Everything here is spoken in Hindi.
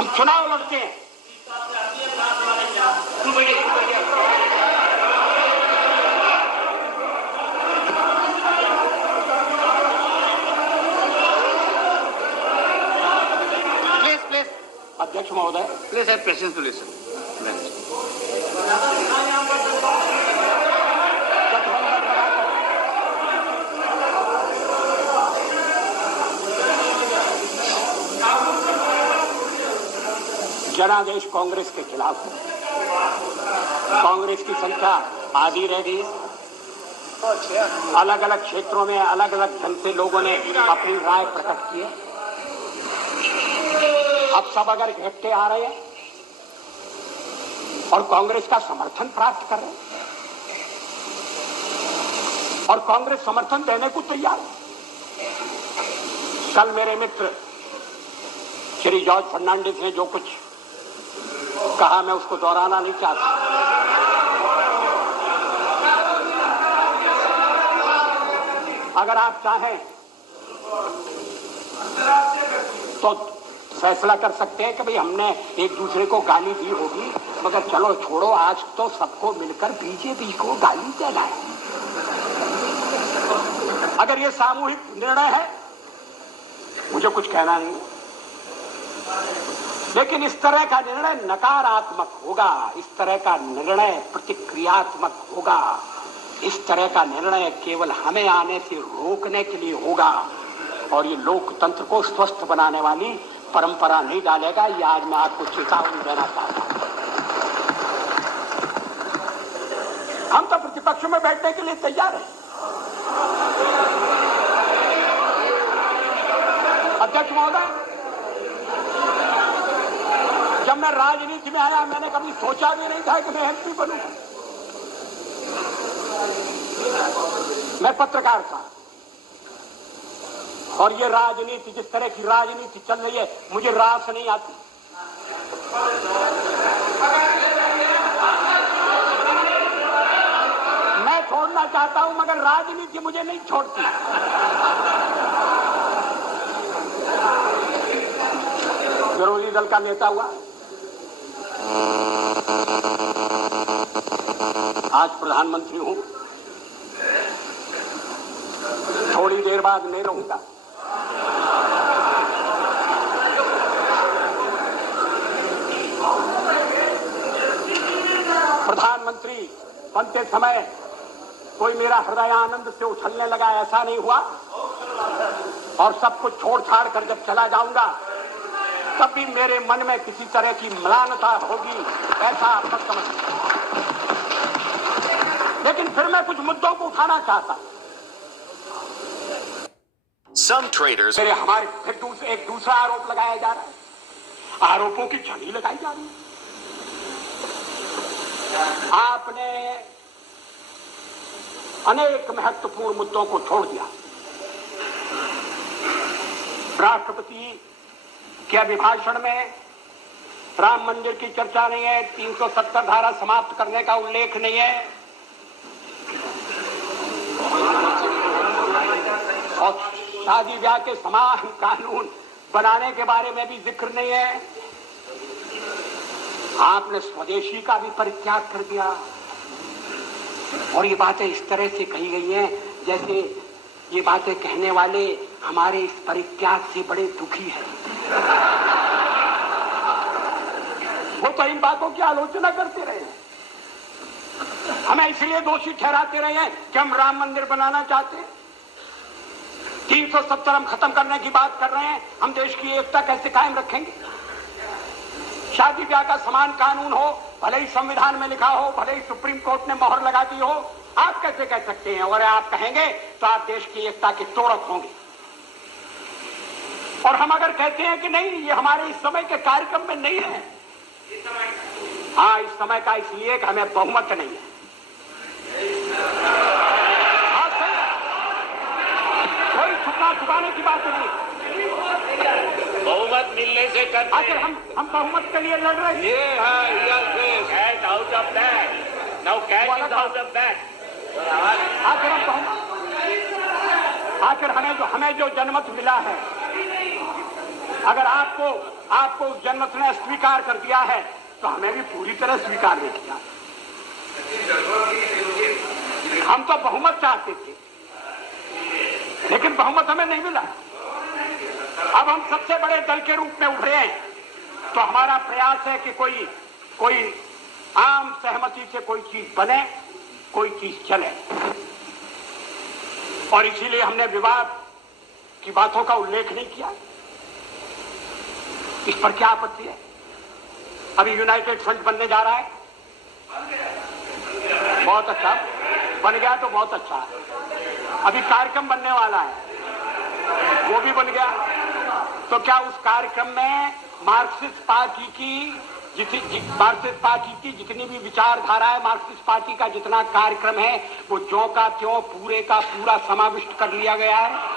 हम चुनाव लड़ते हैं। प्लीज अध्यक्ष महोदय, please have patience to listen. जनादेश कांग्रेस के खिलाफ है। कांग्रेस की संख्या आधी रह गई। अलग अलग क्षेत्रों में अलग अलग ढंग से लोगों ने अपनी राय प्रकट की है। अब सब अगर इकट्ठे आ रहे हैं और कांग्रेस का समर्थन प्राप्त कर रहे हैं और कांग्रेस समर्थन देने को तैयार है। कल मेरे मित्र श्री जॉर्ज फर्नांडिस ने जो कुछ कहा, मैं उसको दोहराना नहीं चाहता। अगर आप चाहें तो फैसला कर सकते हैं कि भाई हमने एक दूसरे को गाली दी होगी, मगर चलो छोड़ो, आज तो सबको मिलकर बीजेपी को गाली देना है। अगर ये सामूहिक निर्णय है, मुझे कुछ कहना नहीं, लेकिन इस तरह का निर्णय नकारात्मक होगा, इस तरह का निर्णय प्रतिक्रियात्मक होगा, इस तरह का निर्णय केवल हमें आने से रोकने के लिए होगा और ये लोकतंत्र को स्वस्थ बनाने वाली परंपरा नहीं डालेगा। ये आज मैं आपको चेतावनी देना चाहता हूं। हम तो प्रतिपक्ष में बैठने के लिए तैयार हैं। अध्यक्ष महोदय, जब मैं राजनीति में आया, मैंने कभी सोचा भी नहीं था कि मैं एमपी बनूंगा। मैं पत्रकार था और ये राजनीति, जिस तरह की राजनीति चल रही है, मुझे रास नहीं आती। मैं छोड़ना चाहता हूं मगर राजनीति मुझे नहीं छोड़ती। विरोधी दल का नेता हुआ, आज प्रधानमंत्री हूं, थोड़ी देर बाद नहीं रहूंगा। प्रधानमंत्री बनते समय कोई मेरा हृदय आनंद से उछलने लगा, ऐसा नहीं हुआ। और सब कुछ छोड़ छाड़ कर जब चला जाऊंगा, तब भी मेरे मन में किसी तरह की म्लानता होगी, ऐसा आप मत समझिए। लेकिन फिर मैं कुछ मुद्दों को उठाना चाहता हूं। Some traders हमारे फिर एक दूसरा आरोप लगाया जा रहा है, आरोपों की झड़ी लगाई जा रही है। आपने अनेक महत्वपूर्ण मुद्दों को छोड़ दिया। राष्ट्रपति के अभिभाषण में राम मंदिर की चर्चा नहीं है, 370 धारा समाप्त करने का उल्लेख नहीं है और शादी ब्याह के समान कानून बनाने के बारे में भी जिक्र नहीं है। आपने स्वदेशी का भी परित्याग कर दिया और ये बातें इस तरह से कही गई हैं जैसे ये बातें कहने वाले हमारे इस परित्याग से बड़े दुखी हैं। वो तो इन बातों की आलोचना करते रहे हैं, हमें इसलिए दोषी ठहराते रहे हैं कि हम राम मंदिर बनाना चाहते हैं। 370 हम खत्म करने की बात कर रहे हैं। हम देश की एकता कैसे कायम रखेंगे? शादी ब्याह का समान कानून हो, भले ही संविधान में लिखा हो, भले ही सुप्रीम कोर्ट ने मोहर लगा दी हो, आप कैसे कह सकते हैं? और आप कहेंगे तो आप देश की एकता के तोड़क होंगे। और हम अगर कहते हैं कि नहीं, ये हमारे इस समय के कार्यक्रम में नहीं है, हाँ इस समय का इसलिए कि हमें बहुमत नहीं है। कोई छुपाने की बात नहीं। बहुमत मिलने से करते आखिर हम बहुमत के लिए लड़ रहे हैं। ये है cat out of that, now cat is out of that. आखिर हम बहुमत, आखिर हमें जो जनमत मिला है अगर आपको उस जनमत ने स्वीकार कर दिया है तो हमें भी पूरी तरह स्वीकार नहीं किया। हम तो बहुमत चाहते थे, लेकिन बहुमत हमें नहीं मिला। अब हम सबसे बड़े दल के रूप में उभरे हैं, तो हमारा प्रयास है कि कोई आम सहमति से कोई चीज बने, कोई चीज चले। और इसीलिए हमने विवाद की बातों का उल्लेख नहीं किया। इस पर क्या आपत्ति है? अभी यूनाइटेड फ्रंट बनने जा रहा है, बहुत अच्छा, बन गया तो बहुत अच्छा है। अभी कार्यक्रम बनने वाला है, वो भी बन गया। तो क्या उस कार्यक्रम में मार्क्सिस्ट पार्टी की जितनी भी विचारधारा है, मार्क्सिस्ट पार्टी का जितना कार्यक्रम है, वो ज्यों का त्यों पूरे का पूरा समाविष्ट कर लिया गया है।